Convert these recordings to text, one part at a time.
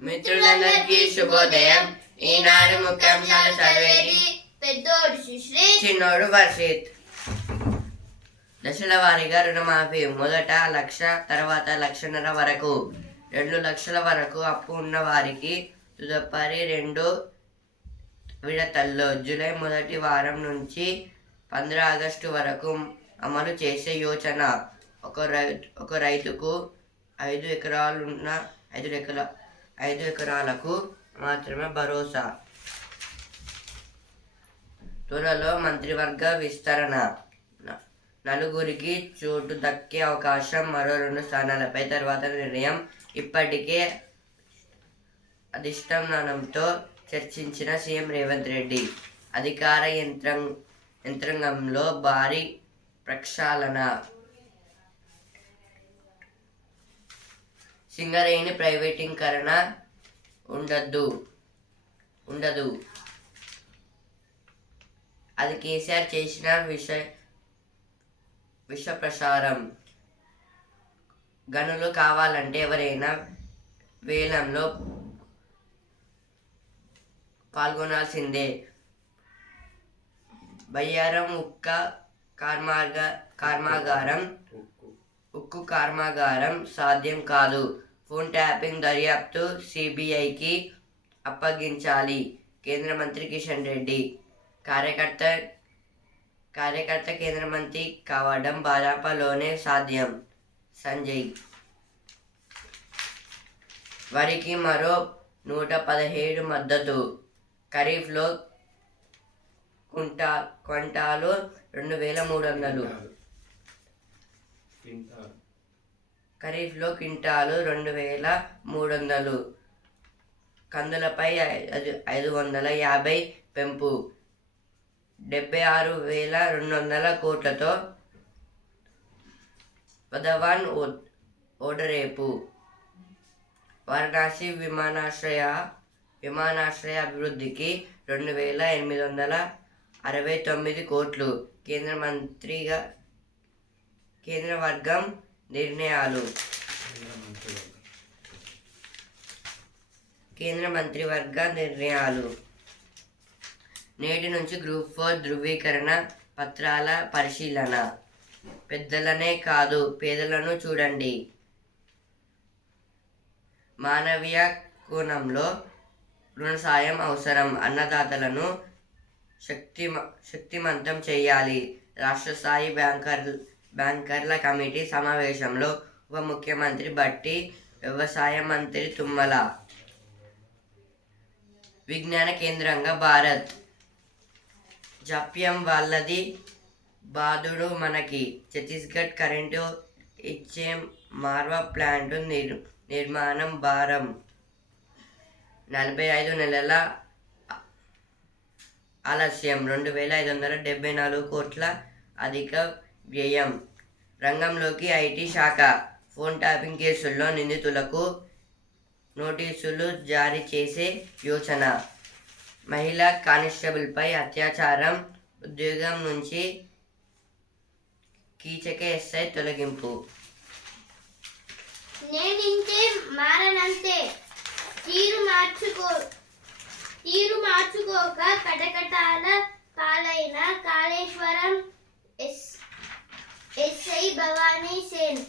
మిత్రులందరికీ శుభోదయం. ఈనాడు ముఖ్యాంశాలు చదివేది పెద్దోడు సుశ్రీ, చిన్నోడు వర్షిత్. దశల వారీగా రుణమాఫీ. మొదట 1,00,000, తర్వాత 1,50,000 వరకు, 2 లక్షల వరకు అప్పు ఉన్న వారికి తదుపరి 2 విడతల్లో జూలై మొదటి వారం నుంచి 15 ఆగస్టు వరకు అమలు చేసే యోచన. ఒక రైతుకు 5 ఎకరాలకు మాత్రమే భరోసా. త్వరలో మంత్రివర్గ విస్తరణ. 4 చోటు దక్కే అవకాశం. మరో 2 స్థానాలపై తర్వాత నిర్ణయం. ఇప్పటికే అధిష్టానంతో చర్చించిన సీఎం రేవంత్ రెడ్డి. అధికార యంత్రాంగంలో భారీ ప్రక్షాళన. సింగరేణి ప్రైవేటీకరణ ఉండదు. అది కేసీఆర్ చేసిన విష ప్రసారం. గనులు కావాలంటే ఎవరైనా వేలంలో పాల్గొనాల్సిందే. బయ్యారం ఉక్కు కర్మాగారం సాధ్యం కాదు. ఫోన్ ట్యాపింగ్ దర్యాప్తు సిబిఐకి అప్పగించాలి. కేంద్ర మంత్రి కిషన్ రెడ్డి. కార్యకర్త కేంద్ర మంత్రి కావడం భాజపాలోనే సాధ్యం. సంజయ్. వరికి మరో 117 మద్దతు. ఖరీఫ్లో క్వింటాలు 2,300. ఖరీఫ్లో క్వింటాలు 2,300. కందులపై 550 పెంపు. 76,200 కోట్లతో వధవాన్ ఓడరేపు. వారణాసి విమానాశ్రయ అభివృద్ధికి 2,869 కోట్లు. కేంద్ర వర్గం నిర్ణయాలు. కేంద్ర మంత్రివర్గ నిర్ణయాలు. నేటి నుంచి గ్రూప్ 4 ధృవీకరణ పత్రాల పరిశీలన. పెద్దలనే కాదు పేదలను చూడండి. మానవీయ కోణంలో రుణ సాయం అవసరం. అన్నదాతలను శక్తిమంతం చేయాలి. రాష్ట్ర స్థాయి బ్యాంకర్ల కమిటీ సమావేశంలో ఉప ముఖ్యమంత్రి భట్టి, వ్యవసాయ మంత్రి తుమ్మల. విజ్ఞాన కేంద్రంగా భారత్. జాప్యం వాళ్ళది, బాధుడు మనకి. ఛత్తీస్గఢ్ కరెంటు ఇచ్చే మార్వా ప్లాంటు నిర్మాణం భారం. 45 నెలల ఆలస్యం. 2,574 కోట్ల అధిక వ్యయం. రంగంలోకి ఐటీ శాఖ. ఫోన్ ట్యాపింగ్ కేసుల్లో నిందితులకు నోటీసులు జారీ చేసే యోచన. మహిళా కానిస్టేబుల్పై అత్యాచారం. ఉద్యోగం నుంచి కీచక ఎస్ఐ తొలగింపు. నేనింతే మారనంతే. తీరు మార్చుకోక కటకటాల పాలైన కాళేశ్వరం ఎస్ఐ భవానీ సేన్.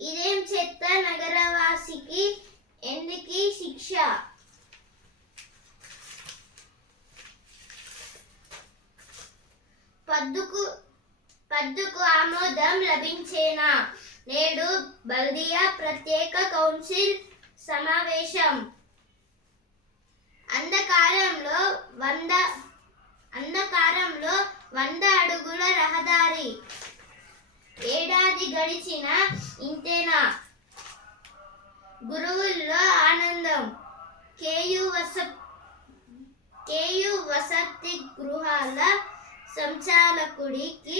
ఇదేం చెత్త, నగరవాసికి ఎందుకీ శిక్ష? పద్దుకు ఆమోదం లభించేనా? నేడు బల్దియా ప్రత్యేక కౌన్సిల్ సమావేశం. అంధకారంలో 100 అడుగుల రహదారి. ఏడాది గడిచినా ఇంతేనా? గురువుల్లో ఆనందం. కేయు వసతి గృహాల సంచాలకుడికి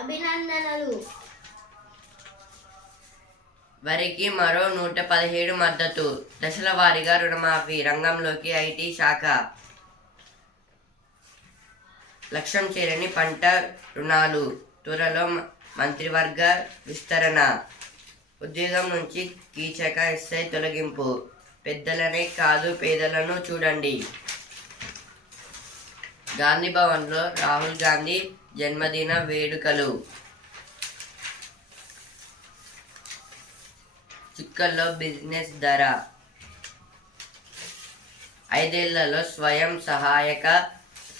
అభినందనలు. వరికి మరో 117 మద్దతు. దశల వారీగా రుణమాఫీ. రంగంలోకి ఐటీ శాఖ. లక్ష్యం చేరని పంట రుణాలు. త్వరలో మంత్రివర్గ విస్తరణ. ఉద్యోగం నుంచి కీచక ఎస్ఐ తొలగింపు. పెద్దలనే కాదు పేదలను చూడండి. గాంధీ భవన్లో రాహుల్ గాంధీ జన్మదిన వేడుకలు. చుక్కల్లో బిజినెస్ ధర. 5 ఏళ్లలో స్వయం సహాయక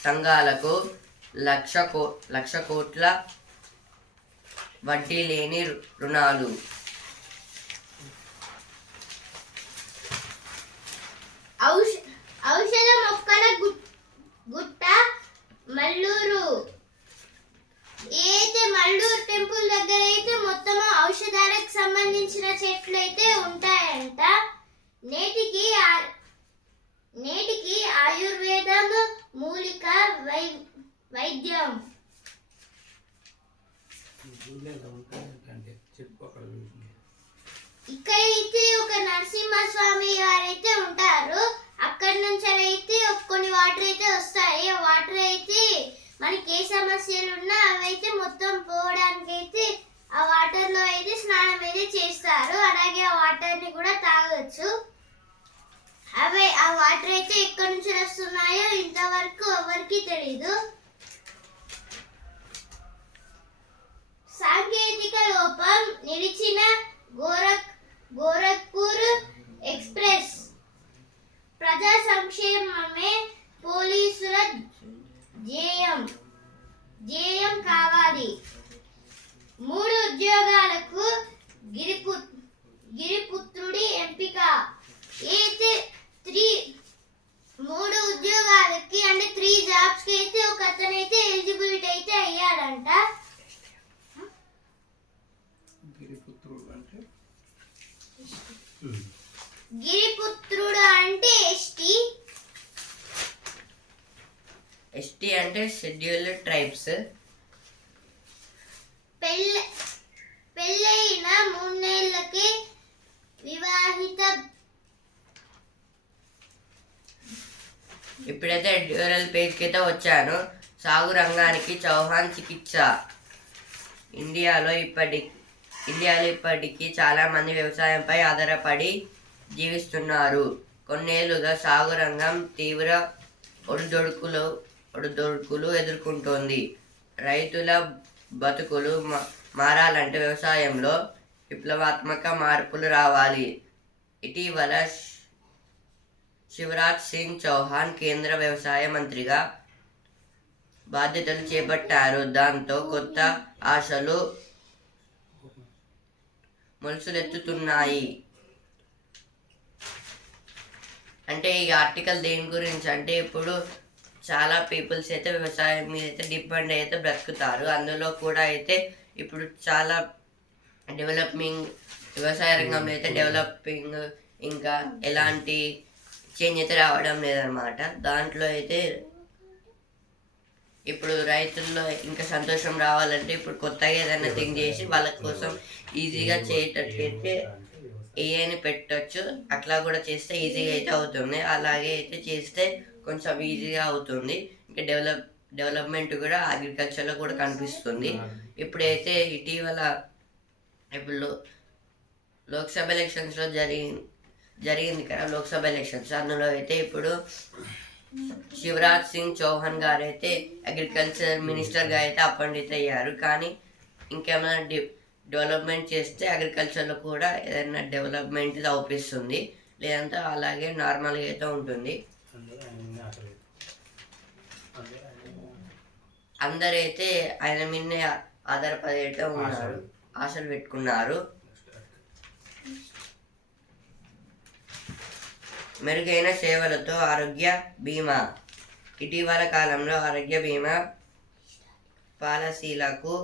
సంఘాలకు 1,00,00,000 కోట్ల వడ్డీ లేని రుణాలు. ఔషధ మొక్కల గుట్ట మల్లూరు. ఏదైతే మల్లూరు టెంపుల్ దగ్గర అయితే మొత్తం ఔషధాలకు సంబంధించిన చెట్లు అయితే ఉంటాయంట. నేటికి ఆయుర్వేదం మూలిక వైద్యం. ఇక్కడైతే ఒక నరసింహస్వామి గారైతే ఉంటారు. అక్కడి నుంచి అయితే కొన్ని వాటర్ అయితే వస్తాయి. ఆ వాటర్ అయితే మనకి ఏ సమస్యలు ఉన్నా అవైతే మొత్తం పోవడానికి అయితే ఆ వాటర్ లో అయితే స్నానం అయితే చేస్తారు. అలాగే ఆ వాటర్ ని కూడా తాగొచ్చు. ఆ వాటర్ అయితే ఎక్కడి నుంచి వస్తున్నాయో ఇంతవరకు ఎవరికి తెలీదు. సాంకేతిక లోపం నిలిచిన గోరఖ్పూర్ ఎక్స్ప్రెస్. ప్రజా సంక్షేమమే పోలీసుల ధ్యేయం కావాలి. 3 ఉద్యోగాలకు గిరిపుత్రుడి ఎంపిక. అయితే 3 ఉద్యోగాలకి అంటే 3 జాబ్స్ కి అయితే ఒక అతనైతే ఎలిజిబిలిటీ అయితే అయ్యాడంట. గిరిపుత్రుడు అంటే ఎస్టీ అంటే షెడ్యూల్డ్ ట్రైబ్స్. పెళ్ళైన 3 నెలలకి వివాహిత. ఇప్పుడైతే డ్యూరల్ పేజ్కి అయితే వచ్చాను. సాగు రంగానికి చౌహాన్ చికిత్స. ఇండియాలో ఇప్పటికీ చాలా మంది వ్యవసాయంపై ఆధారపడి జీవిస్తున్నారు. కొన్నేళ్లుగా సాగు రంగం తీవ్ర ఒడిదుడుకులు ఎదుర్కొంటోంది. రైతుల బతుకులు మారాలంటే వ్యవసాయంలో విప్లవాత్మక మార్పులు రావాలి. ఇటీవల శివరాజ్ సింగ్ చౌహాన్ కేంద్ర వ్యవసాయ మంత్రిగా బాధ్యతలు చేపట్టారు. దాంతో కొత్త ఆశలు మొలుసులెత్తుతున్నాయి. అంటే ఈ ఆర్టికల్ దేని గురించి అంటే ఇప్పుడు చాలా పీపుల్స్ అయితే వ్యవసాయం మీద అయితే డిపెండ్ అయితే బ్రతుకుతారు. అందులో కూడా అయితే ఇప్పుడు చాలా వ్యవసాయ రంగంలో అయితే డెవలపింగ్ ఇంకా ఎలాంటి చేంజ్ అయితే రావడం లేదనమాట. దాంట్లో అయితే ఇప్పుడు రైతుల్లో ఇంకా సంతోషం రావాలంటే ఇప్పుడు కొత్తగా ఏదైనా థింక్ చేసి వాళ్ళ కోసం ఈజీగా చేయటట్టయితే ఏఐని పెట్టచ్చు. అట్లా కూడా చేస్తే ఈజీగా అయితే అవుతుంది. అలాగే అయితే చేస్తే కొంచెం ఈజీగా అవుతుంది. ఇంకా డెవలప్మెంట్ కూడా అగ్రికల్చర్లో కూడా కనిపిస్తుంది. ఇప్పుడైతే ఇటీవల ఇప్పుడు లోక్సభ ఎలక్షన్స్లో జరిగింది కదా లోక్సభ ఎలక్షన్స్. అందులో అయితే ఇప్పుడు శివరాజ్ సింగ్ చౌహాన్ గారు అయితే అగ్రికల్చర్ మినిస్టర్గా అయితే అపాయింట్ అయ్యారు. కానీ ఇంకేమైనా డెవలప్మెంట్ చేస్తే అగ్రికల్చర్లో కూడా ఏదైనా డెవలప్మెంట్ అవుపిస్తుంది. లేదంటే అలాగే నార్మల్గా అయితే ఉంటుంది. అందరైతే ఆయన మీదనే ఆధారపడి ఉన్నారు, ఆశలు పెట్టుకున్నారు. మెరుగైన సేవలతో ఆరోగ్య బీమా. ఇటీవల కాలంలో ఆరోగ్య బీమా పాలసీలకు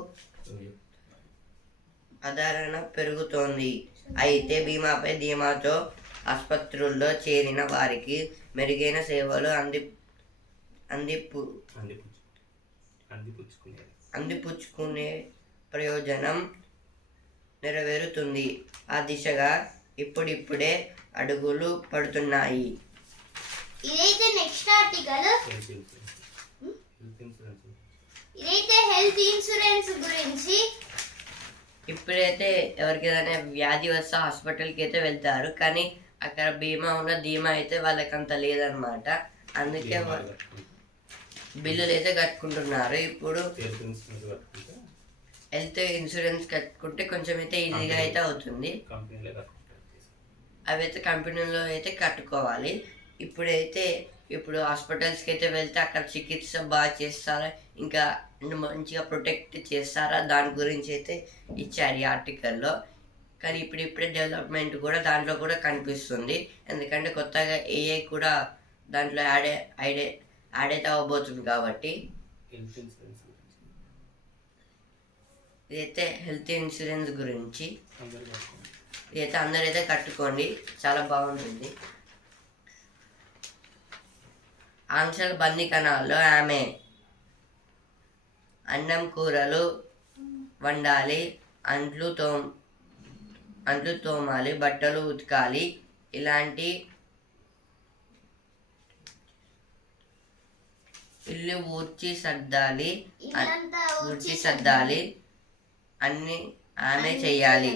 ఆదరణ పెరుగుతోంది. అయితే బీమాపై ధీమాతో ఆసుపత్రుల్లో చేరిన వారికి మెరుగైన సేవలు అందిపుచ్చుకునే ప్రయోజనం నెరవేరుతుంది. ఆ దిశగా ఇప్పుడిప్పుడే అడుగులు పడుతున్నాయి. ఇదైతే నెక్స్ట్ ఆర్టికల్. ఇదైతే హెల్త్ ఇన్సూరెన్స్ గురించి. ఇప్పుడైతే ఎవరికైనా వ్యాధి వస్తే హాస్పిటల్కి అయితే వెళ్తారు, కానీ అక్కడ బీమా ఉన్న ధీమా అయితే వాళ్ళకి అంత లేదనమాట. అందుకే బిల్లులు అయితే కట్టుకుంటున్నారు. ఇప్పుడు హెల్త్ ఇన్సూరెన్స్ కట్టుకుంటే కొంచెం అయితే ఈజీగా అయితే అవుతుంది. అవి అయితే కంపెనీలో అయితే కట్టుకోవాలి. ఇప్పుడు హాస్పిటల్స్కి అయితే వెళ్తే అక్కడ చికిత్స బాగా చేస్తారా, ఇంకా మంచిగా ప్రొటెక్ట్ చేస్తారా, దాని గురించి అయితే ఇచ్చారు ఈ ఆర్టికల్లో. కానీ ఇప్పుడే డెవలప్మెంట్ కూడా దాంట్లో కూడా కనిపిస్తుంది. ఎందుకంటే కొత్తగా ఏఐ కూడా దాంట్లో యాడ్ అయితే అవ్వబోతుంది కాబట్టి. ఇదైతే హెల్త్ ఇన్సూరెన్స్ గురించి. ఇదైతే అందరైతే కట్టుకోండి, చాలా బాగుంటుంది. ఆంక్షల బందీకణాల్లో ఆమె అన్నం కూరలు వండాలి, అంట్లు తోమాలి, బట్టలు ఉతకాలి, ఇలాంటి ఇల్లు ఊడ్చి సర్దాలి అన్ని ఆమె చెయ్యాలి.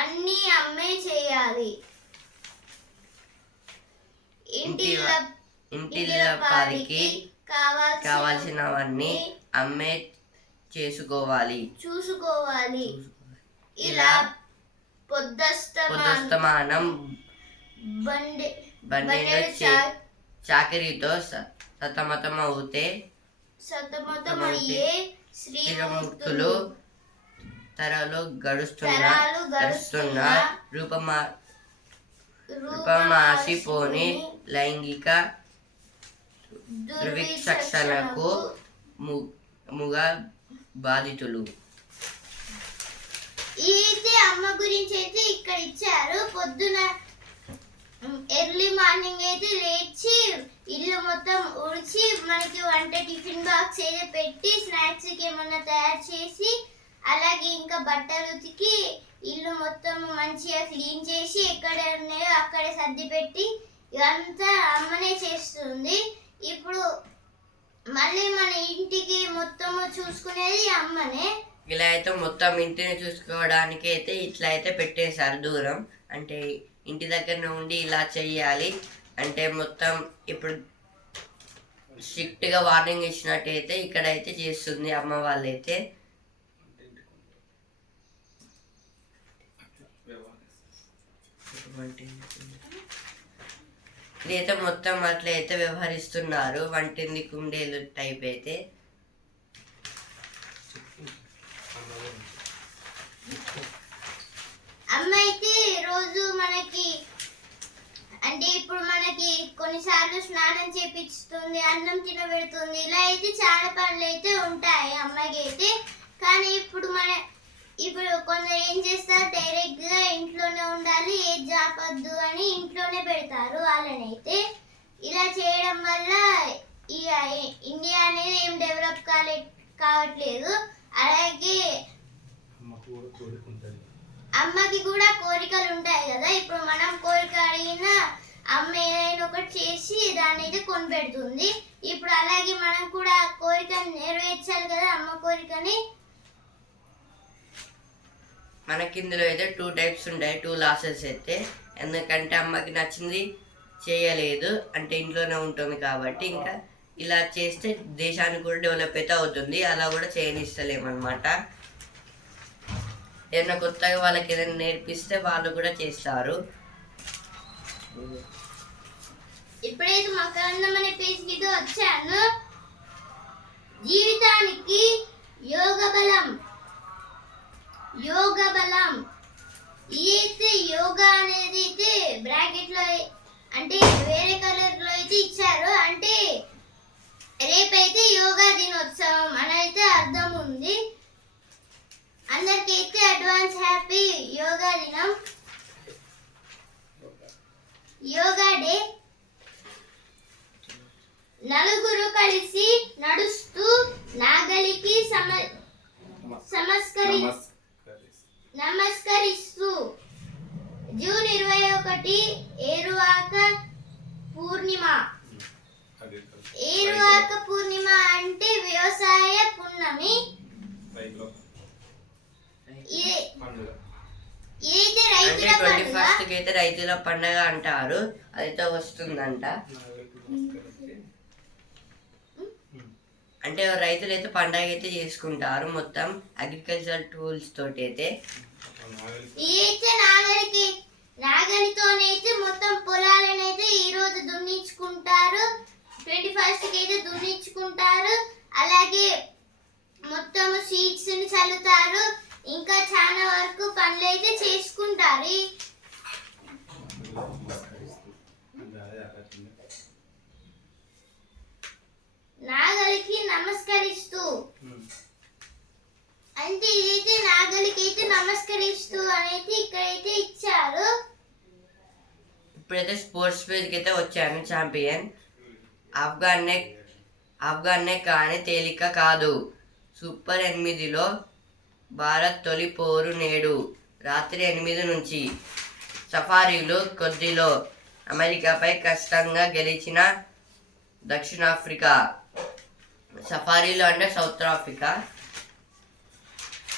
అన్ని అమ్మే చేయాలి. ఇంటిల్లపాదికి కావాల్సినవన్నీ అమ్మే చూసుకోవాలి. ఇలా పొద్దస్తమానం బండిలో చాకరీతో సతమతమయ్యే శ్రీమూర్తులు తరాలు గడుస్తున్న రూపమాసిపోని లైంగిక దుర్విచక్షణకు ముగ బాధితులు. అయితే అమ్మ గురించి అయితే ఇక్కడ ఇచ్చారు. పొద్దున ఎర్లీ మార్నింగ్ అయితే లేచి ఇల్లు మొత్తం ఊడ్చి మనకి వంట టిఫిన్ బాక్స్ అయితే పెట్టి స్నాక్స్కి ఏమన్నా తయారు చేసి, అలాగే ఇంకా బట్టలు ఉతికి ఇల్లు మొత్తం మంచిగా క్లీన్ చేసి ఎక్కడ ఉన్నాయో అక్కడే సర్ది పెట్టి ఇదంతా అమ్మనే చేస్తుంది. ఇప్పుడు మళ్ళీ మన ఇంటికి మొత్తము చూసుకునేది అమ్మనే. ఇలా అయితే మొత్తం ఇంటిని చూసుకోవడానికి అయితే ఇట్లా అయితే పెట్టేశారు దూరం. అంటే ఇంటి దగ్గర ఉండి ఇలా చెయ్యాలి అంటే మొత్తం ఇప్పుడు స్ట్రిక్ట్గా వార్నింగ్ ఇచ్చినట్టయితే ఇక్కడైతే చేస్తుంది అమ్మ వాళ్ళైతే. ఇదైతే మొత్తం అట్లా అయితే వ్యవహరిస్తున్నారు, వంటింది కుండేలు టైప్ అయితే. అమ్మ అయితే రోజు మనకి అంటే ఇప్పుడు మనకి కొన్నిసార్లు స్నానం చేపిస్తుంది, అన్నం తినబెడుతుంది, ఇలా అయితే చాలా పనులు అయితే ఉంటాయి అమ్మాయికి అయితే. కానీ ఇప్పుడు కొందరు ఏం చేస్తారు, డైరెక్ట్ గా ఇంట్లోనే ఉండాలి, ఏది జాపద్దు అని ఇంట్లోనే పెడతారు వాళ్ళనైతే. ఇలా చేయడం వల్ల ఇండియా అనేది ఏం డెవలప్ కావట్లేదు. అలాగే అమ్మకి కూడా కోరికలు ఉంటాయి కదా. ఇప్పుడు మనం కోరిక అడిగినా అమ్మ ఏదైనా ఒకటి చేసి దాన్ని అయితే కొనిపెడుతుంది. ఇప్పుడు అలాగే మనం కూడా కోరికను నెరవేర్చాలి కదా, అమ్మ కోరికని. మనకి ఇందులో అయితే 2 టైప్స్ ఉంటాయి, 2 లాసెస్ అయితే. ఎందుకంటే అమ్మకి నచ్చింది చేయలేదు అంటే ఇంట్లోనే ఉంటుంది కాబట్టి, ఇంకా ఇలా చేస్తే దేశానికి కూడా డెవలప్ అయితే అవుతుంది. అలా కూడా చేయనిస్తలేమన్నమాట. ఏదైనా కొత్తగా వాళ్ళకి ఏదైనా నేర్పిస్తే వాళ్ళు కూడా చేస్తారు. ఇప్పుడైతే మకరందం అనే పేజ్కి వచ్చాను. జీవితానికి యోగ బలం. ఇదైతే యోగా అనేది అయితే బ్రాకెట్ లో అంటే వేరే కలర్ లో అయితే ఇచ్చారు. అంటే రేపైతే యోగా దినోత్సవం అని అయితే అర్థం ఉంది. అందరికైతే అడ్వాన్స్ హ్యాపీ యోగా దినం, యోగా డే. నలుగురు కలిసి నడుస్తూ నాగలికి నమస్కరిస్తూ జూన్ 21 ఏరువాక పూర్ణిమ. ఏరువాక పూర్ణిమ అంటే వ్యవసాయ పున్నమి. ఇదైతే రైతుల అంటే పండుగ. 21st కి అయితే రైతుల పండగ అంటారు, అదైతే వస్తుందంట. అంటే రైతులు అయితే పండగ అయితే చేసుకుంటారు మొత్తం అగ్రికల్చర్ టూల్స్ తోటి అయితే. ఇదైతే నాగలితోనైతే మొత్తం పొలాలనైతే ఈ రోజు దున్నించుకుంటారు. 21st కి అయితే దున్నించుకుంటారు. అలాగే మొత్తం సీడ్స్ ని చల్లుతారు. ఇంకా చాలా వరకు పనులు అయితే చేసుకుంటారు. నాగలికి నమస్కరిస్తూ అంటే ఇదైతే నాగలికి అయితే నమస్కరిస్తూ అనేది ఇక్కడైతే ఇచ్చారు. ఇప్పుడైతే స్పోర్ట్స్ పేజ్కి అయితే వచ్చాను. ఛాంపియన్ ఆఫ్ఘన్నే కానీ తేలిక కాదు. సూపర్ 8లో భారత్ తొలి పోరు నేడు రాత్రి 8 నుంచి. సఫారీలు కొద్దిలో అమెరికాపై కష్టంగా గెలిచిన దక్షిణాఫ్రికా. సఫారీలో అంటే సౌత్ ఆఫ్రికా.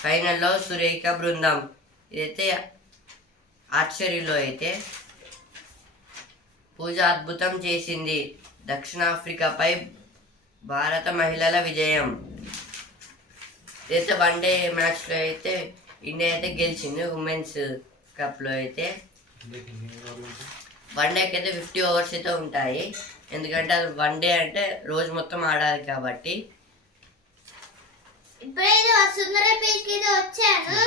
ఫైనల్లో సురేఖ బృందం. ఇదైతే ఆర్చరీలో అయితే పూజ అద్భుతం చేసింది. దక్షిణాఫ్రికాపై భారత మహిళల విజయం. ఇదైతే వన్డే మ్యాచ్లో అయితే ఇండియా అయితే గెలిచింది. ఉమెన్స్ కప్లో అయితే వన్డేకి అయితే 50 ఓవర్స్ అయితే ఉంటాయి. ఎందుకంటే అది వన్డే అంటే రోజు మొత్తం ఆడాలి కాబట్టి. ఇప్పుడైతే వసుంధర పేజ్కి అయితే వచ్చాను.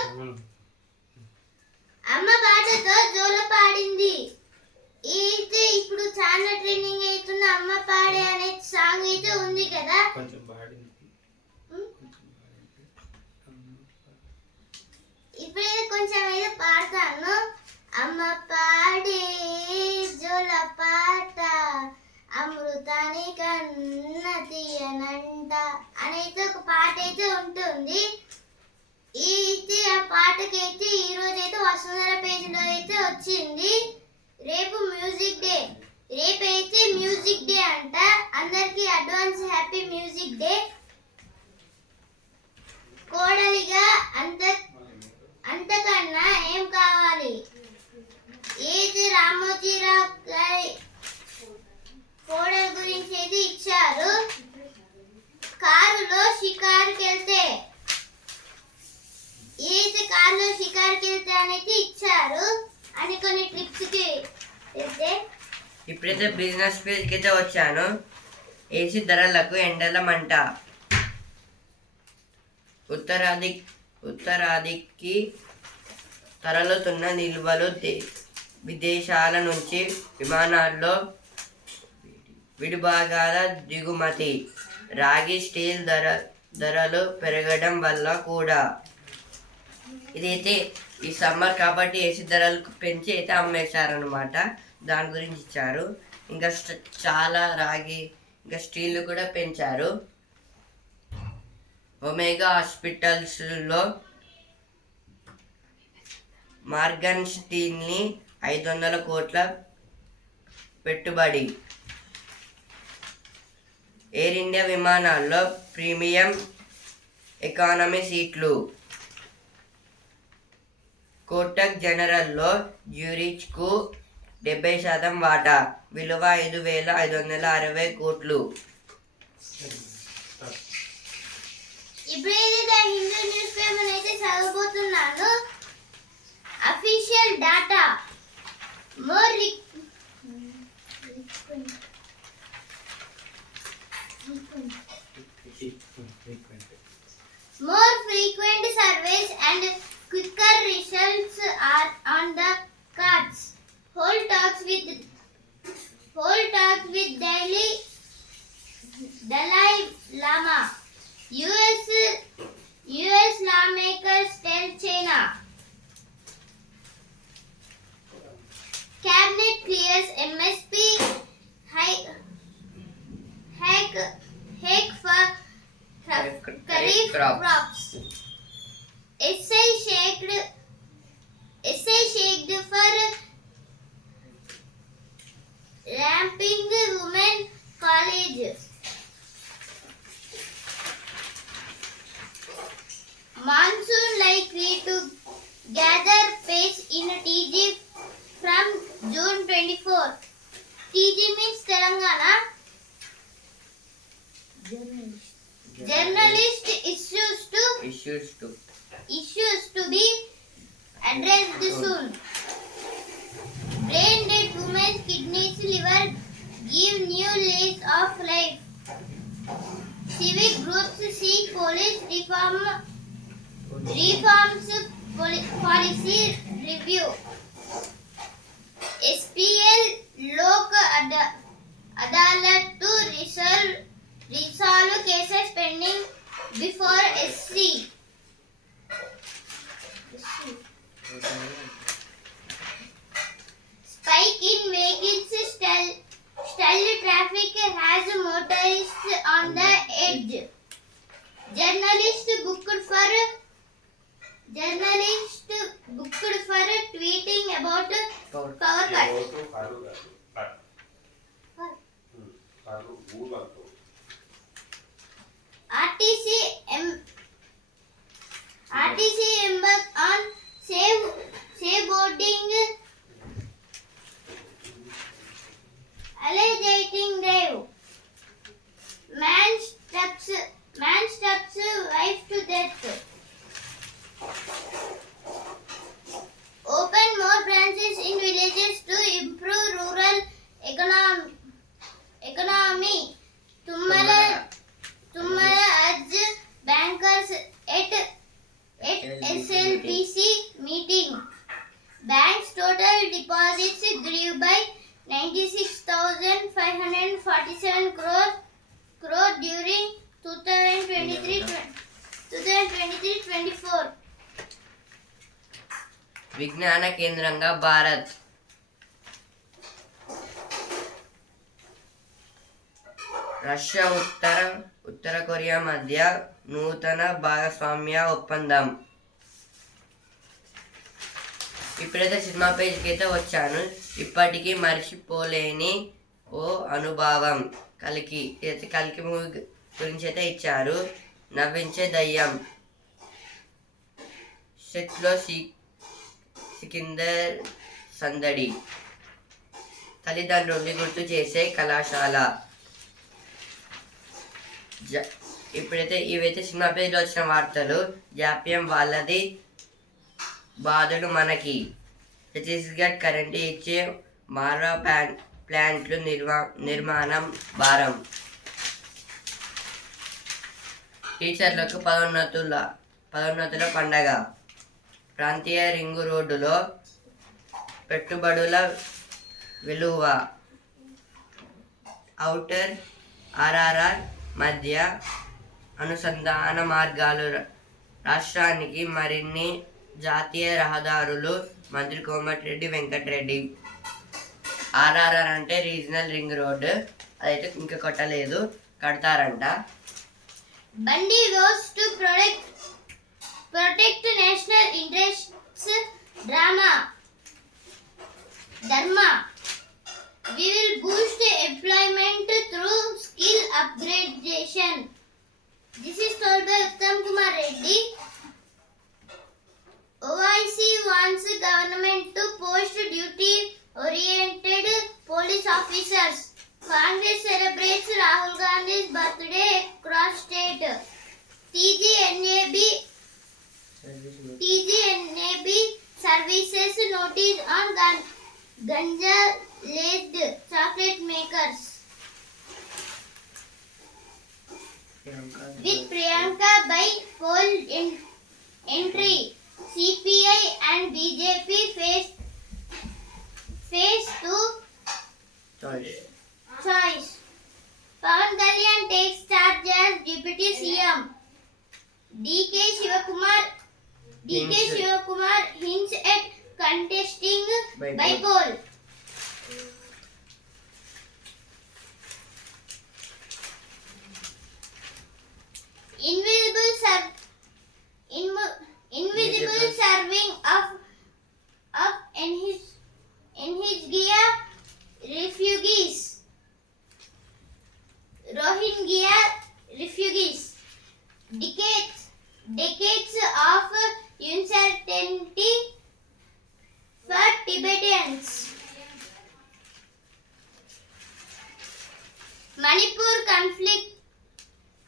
అమ్మ పాటతో జోల పాడింది. అయితే ఇప్పుడు చాలా ట్రెండింగ్ అవుతున్న అమ్మ పాడే అనే సాంగ్ అయితే ఉంది కదా. ఇప్పుడైతే కొంచెం అయితే పాడతాను. అమ్మ పాడే జోల పాట అమృతాని కన్న తీయనంట అనైతే ఒక పాట అయితే ఉంటుంది. అయితే ఆ పాటకైతే ఈ రోజు అయితే వసుంధర పేజీలో అయితే వచ్చింది. రేపు మ్యూజిక్ డే. రేపైతే మ్యూజిక్ డే అంట. అందరికి అడ్వాన్స్ హ్యాపీ మ్యూజిక్ డే. కోడలిగా అంతకన్నా ఏం కావాలి. ఏది రామోజీరావు గారి కోడల గురించి అయితే ఇచ్చారు. కారులో షికారుకి వెళ్తే అనేది ఇచ్చారు అని కొన్ని ట్రిప్స్ కి వెళ్తే. ఇప్పుడైతే బిజినెస్ పేజ్కి అయితే వచ్చాను. ఏసీ ధరలకు ఎండల మంట. ఉత్తరాదికి తరలుతున్న నిల్వలు విదేశాల నుంచి విమానాల్లో విడిభాగాల దిగుమతి. రాగి స్టీల్ ధరలు పెరగడం వల్ల కూడా. ఇదైతే ఈ సమ్మర్ కాబట్టి ఏసీ ధరలకు పెంచి అయితే అమ్మేశారనమాట. దాని గురించి ఇచ్చారు. ఇంకా చాలా రాగి ఇంకా స్టీల్ కూడా పెంచారు. ఒమేగా హాస్పిటల్స్లో మార్గన్ స్టీల్ని 500 కోట్ల పెట్టుబడి. ఎయిర్ ఇండియా విమానాల్లో ప్రీమియం ఎకానమీ సీట్లు. కోటక్ జనరల్లో జ్యూరిచ్కు 70% వాటా. విలువ 5,560 కోట్లు. ఇప్పుడైతే హిందూ న్యూస్ పేపర్ అయితే చదవబోతున్నాను. Official data. More frequent surveys and quicker results are on the cards. Hold talks with Dalai Lama. US lawmakers tell China. Cabinet clears MSP hike for Kharif crops. Essay shaked for ramping women college. gather pace in TG from June 24. TG means Telangana. Journalist issues to be addressed soon. Brain dead women's kidneys, liver give new lease of life. Civic groups seek police reforms policy review. SPL Lok Adalat to resolve cases pending before SC. Spike in vehicles, stalled traffic has motorists on the edge. Journalist booked for tweeting about power cut. RTC embark on safe boarding alligating drive. Man stabs wife to death. Open more branches in villages to improve rural economy. Tummala urge bankers at SLPC meeting. Banks total deposits grew by 96,547 crore during 2023-24. విజ్ఞాన కేంద్రంగా Bharat. Russia ఉత్తర Korea మధ్య నూతన భాగస్వామ్య ఒప్పందం. ఇప్పుడైతే cinema పేజ్కి అయితే వచ్చాను. ఇప్పటికీ మర్చిపోలేని ఓ అనుభవం. కలికి మూవీ గురించి అయితే ఇచ్చారు. నవ్వించే దయ్యం. సెట్లో సికిందర్ సందడి. తల్లిదండ్రుల్ని గుర్తు చేసే కళాశాల. ఇప్పుడైతే ఇవైతే సినిమా పేజ్లో వచ్చిన వార్తలు. జాప్యం వాళ్ళది, బాధలు మనకి. ఛత్తీస్గఢ్ కరెంటు ఇచ్చే మారా ప్లాంట్లు నిర్మాణం భారం. టీచర్లకు పదోన్నతుల పండగ. ప్రాంతీయ రింగు రోడ్డులో పెట్టుబడుల విలువ. ఔటర్ ఆర్ఆర్ఆర్ మధ్య అనుసంధాన మార్గాలు. రాష్ట్రానికి మరిన్ని జాతీయ రహదారులు. మంత్రి కోమటిరెడ్డి వెంకటరెడ్డి. ఆర్ఆర్ఆర్ అంటే రీజనల్ రింగ్ రోడ్. అదైతే ఇంకా కొట్టలేదు, కడతారంట. బండి vows to protect national interests. Dharma. We will boost employment through skill upgradation. This is told by Uttam Kumar Reddy. OIC wants government to post duty-oriented police officers. Congress celebrates Rahul Gandhi's birthday across state. TGNAB services notice on ganja-laced chocolate makers. With Priyanka by poll entry, CPI and BJP face to choice. Pawan Kalyan takes charge as Deputy CM. DK Shivakumar hints at contesting by poll. Invisible serving of Rohingya refugees. Decades of uncertainty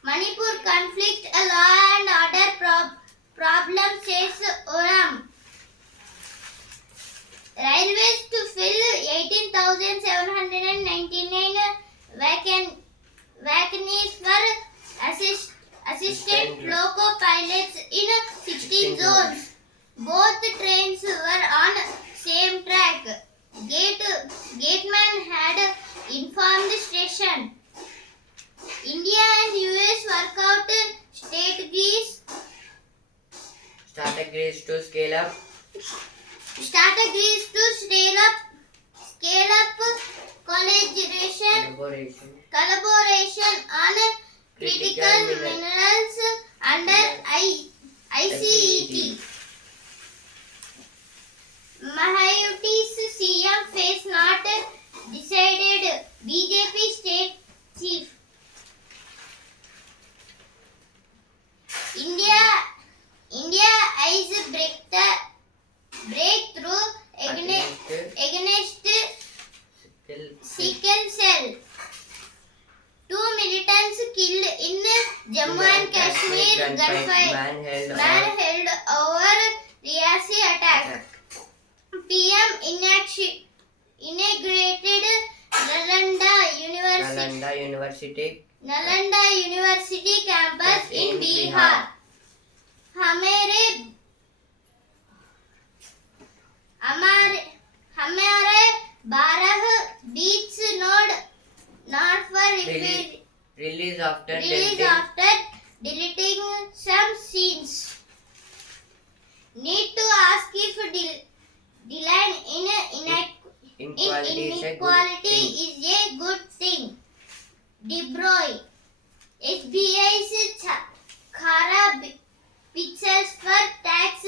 Manipur conflict, a law and order problem, says Oram. Railways to fill 18,799 vacancies for assistant loco pilots in 16 zones. Both trains were on same track. Gateman had informed station. India and US work out strategies to scale up collaboration on critical minerals under ICET. Mahayuti's CM face not decided. BJP state chief. India eyes breakthrough against sickle cell. 2 militants killed in Jammu and Kashmir gunfight. Man held over Riyasi attack. PM inaugurated Nalanda University campus in Bihar. हमारे 12 beats not for release after deleting some scenes. Need to ask if decline in inequality is a good thing. De Bruyne. SBI's Khara pictures for tax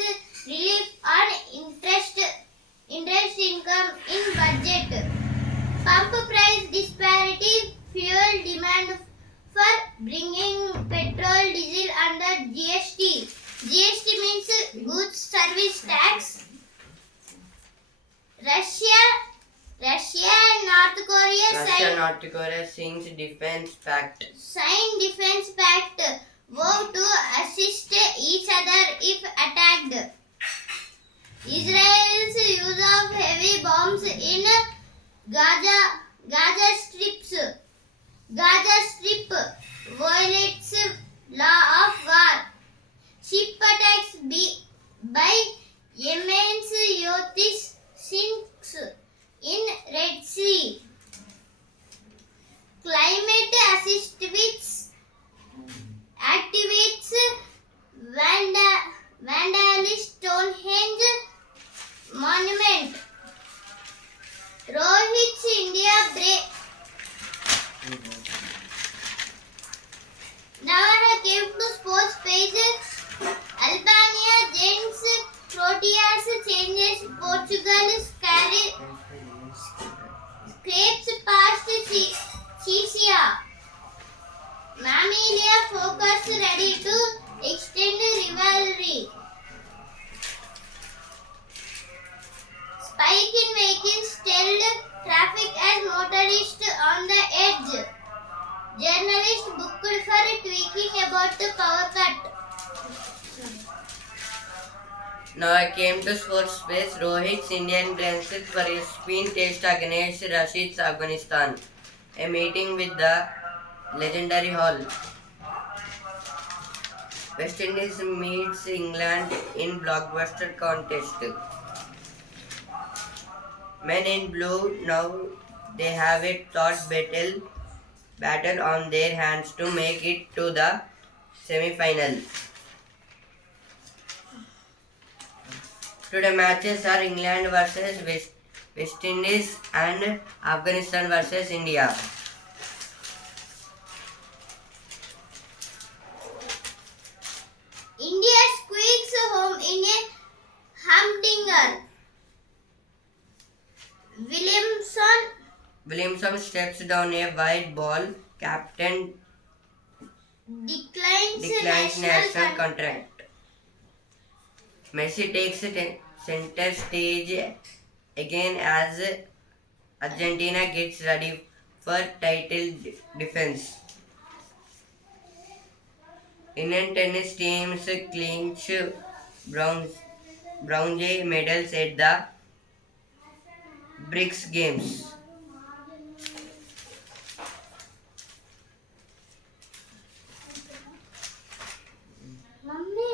relief on interest income in budget. Pump price disparity fuel demand for bringing petrol diesel under GST. GST means goods service tax. Russia and North Korea signs defense pact. Vow to assist each other if attacked. Israel's use of heavy bombs in Gaza Strip violates law of war. Ship attacks by Yemen's Houthis sinks in Red Sea. Climate activates vandalize Stonehenge monument. Rohit's India break. Now I came to sports page. Albania Gents Proteas changes Portugal scrapes past Chisia. Mammalia focus ready to extend rivalry. Spike in vehicles tell traffic as motorist on the edge. Journalist booked for tweaking about the power cut. Now I came to sports space. Rohit's Indian glances for a spin test against Rashid's Afghanistan. A meeting with the legendary Hall. West Indies meets England in blockbuster contest. Men in blue, now they have a thought battle on their hands to make it to the semi-final. Today matches are England versus West Indies and Afghanistan versus India. India squeaks home in a humdinger. Williamson steps down a wide ball. Captain declines national contract. Messi takes center stage again as Argentina gets ready for title defense. Indian tennis teams clinched bronze medals at the BRICS Games. Mummy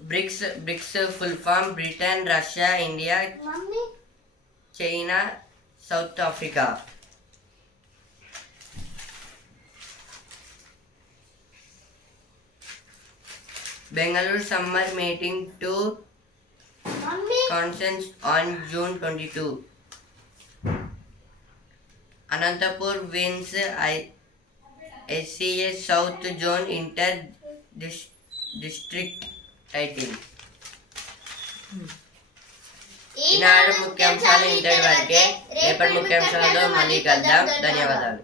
BRICS full form Britain, Russia, India, mummy China, South Africa. Bengaluru summer meeting to mummy consensus on June 22. Anantapur wins SCA South Zone Inter District title. ఈనాడు ముఖ్యాంశాలు ఇంతటి వరకే. రేపటి ముఖ్యాంశాలతో మళ్ళీ కలుద్దాం. ధన్యవాదాలు.